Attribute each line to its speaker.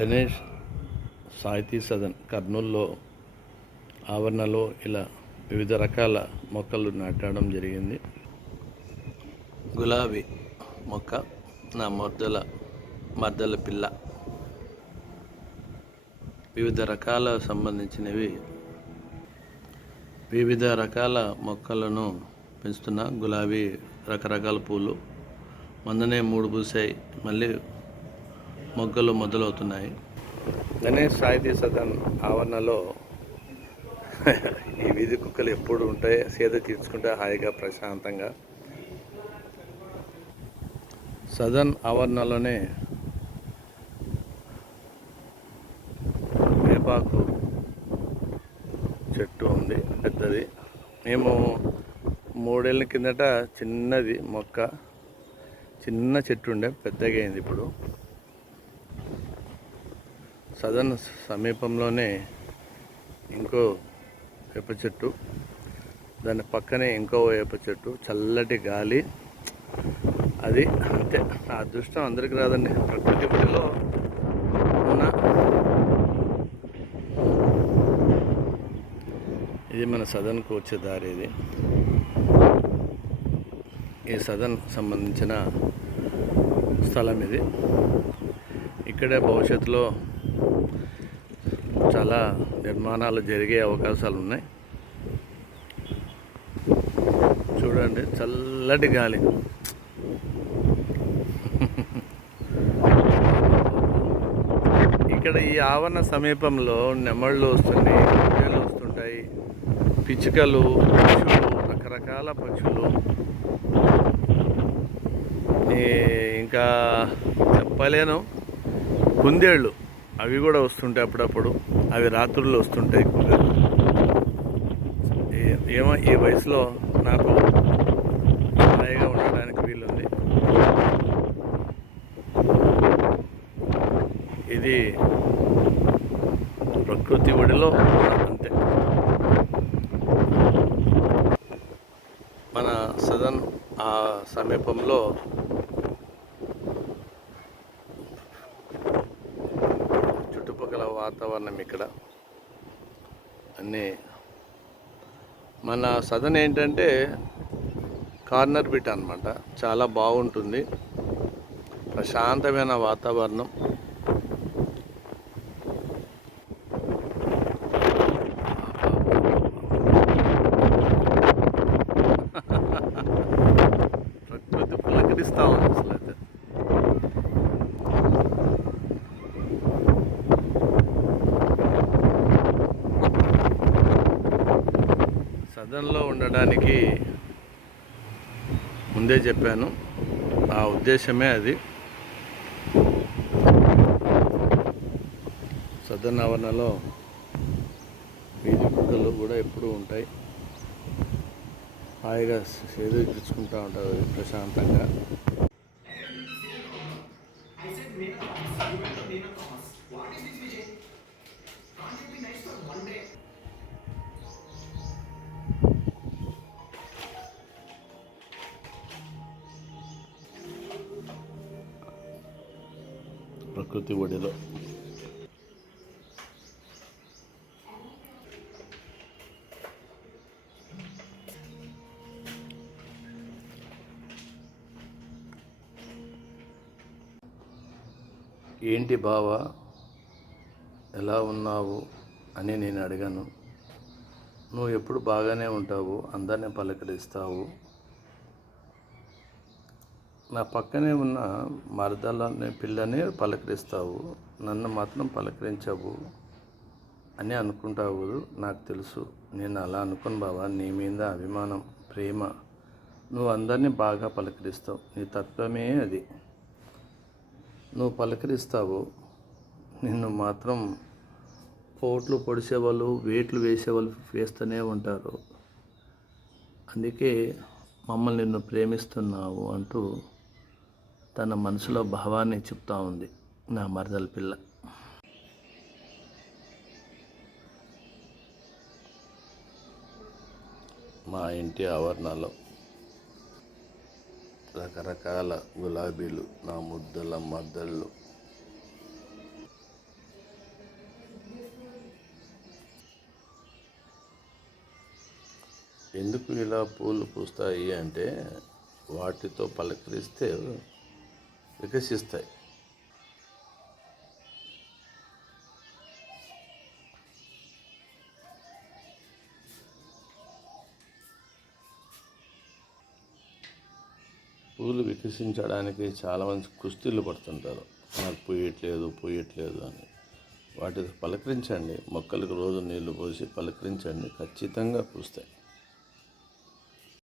Speaker 1: గణేష్ సాహితీ సదన్ కర్నూల్లో ఆవరణలో ఇలా వివిధ రకాల మొక్కలు నాటడం జరిగింది. గులాబీ మొక్క నా మర్దల మద్దల పిల్ల. వివిధ రకాల సంబంధించినవి. వివిధ రకాల మొక్కలను పెంచుతున్న గులాబీ రకరకాల పూలు. మొన్ననే మూడు పూసాయి. మళ్ళీ మొగ్గలు మొదలవుతున్నాయి. గణేష్ సాహితీ సదన్ ఆవరణలో ఈ వీధి కుక్కలు ఎప్పుడు ఉంటాయి సేద తీర్చుకుంటే హాయిగా ప్రశాంతంగా. సదన్ ఆవరణలోనే వేపాకు చెట్టు ఉంది పెద్దది. మేము మూడేళ్ళ కిందట చిన్నది మొక్క చిన్న చెట్టు ఉండే పెద్దగా అయింది ఇప్పుడు. సదన్ సమీపంలోనే ఇంకో వేప చెట్టు దాని పక్కనే ఇంకో వేప చెట్టు చల్లటి గాలి. అది అంతే. ఆ అదృష్టం అందరికీ రాదండి. ప్రకృతి గుడిలో ఉన్న ఇది మన సదన్కు వచ్చే దారి ఇది. ఈ సదన్ సంబంధించిన స్థలం ఇది. ఇక్కడే భవిష్యత్తులో చాలా నిర్మాణాలు జరిగే అవకాశాలు ఉన్నాయి. చూడండి చల్లటి గాలి. ఇక్కడ ఈ ఆవరణ సమీపంలో నెమళ్ళు వస్తున్నాయి గుండెలు వస్తుంటాయి పిచ్చుకలు పక్షులు రకరకాల పక్షులు. ఇంకా చెప్పలేను. కుందేళ్ళు. అవి కూడా వస్తుంటాయి అప్పుడప్పుడు. అవి రాత్రుల్లో వస్తుంటాయి ఎక్కువగా ఏమో ఈ వయసులో నాకు హాయిగా ఉండడానికి వీలుంది. ఇది ప్రకృతి ఒడిలో అంతే. మన సదన్ ఆ సమీపంలో వాతావరణం ఇక్కడ. అన్నీ మన సదన్ ఏంటంటే కార్నర్ బిట్ అన్నమాట. చాలా బాగుంటుంది. ప్రశాంతమైన వాతావరణం ప్రకృతి పులకరిస్తా ఉంది అసలు అయితే సదన్లో ఉండడానికి ముందే చెప్పాను. ఆ ఉద్దేశమే అది. సదన్ ఆవరణలో వీధి కుక్కలు కూడా ఎప్పుడూ ఉంటాయి. హాయిగా సేద తీర్చుకుంటూ ఉంటారు ప్రశాంతంగా. ప్రకృతి ఒడిలో. ఏంటి బావా? ఎలా ఉన్నావు అని నేను అడిగాను. నువ్వు ఎప్పుడు బాగానే ఉంటావు అందరిని పలకరిస్తావు. నా పక్కనే ఉన్న మరదలని పిల్లని పలకరిస్తావు. నన్ను మాత్రం పలకరించవు అని అనుకుంటావు నాకు తెలుసు. నేను అలా అనుకుని బావా. నీ మీద అభిమానం ప్రేమ నువ్వు అందరినీ బాగా పలకరిస్తావు. నీ తత్వమే అది. నువ్వు పలకరిస్తావు. నిన్ను మాత్రం పోట్లు పొడిసేవాళ్ళు వేట్లు వేసేవాళ్ళు వేస్తూనే ఉంటారు. అందుకే మమ్మల్ని నిన్ను ప్రేమిస్తున్నావు అంటూ తన మనసులో భావాన్ని చెప్తా ఉంది. నా మరదల పిల్ల. మా ఇంటి ఆవరణలో రకరకాల గులాబీలు నా ముద్దల మద్దళ్ళు. ఎందుకు ఇలా పూలు పూస్తాయి అంటే వాటితో పలకరిస్తే వికసిస్తాయి పూలు వికసించడానికి చాలామంది కుస్తీలు పడుతుంటారు. నాకు పూయట్లేదు పూయట్లేదు అని. వాటిని పలకరించండి. మొక్కలకు రోజు నీళ్ళు పోసి పలకరించండి. ఖచ్చితంగా పూస్తాయి.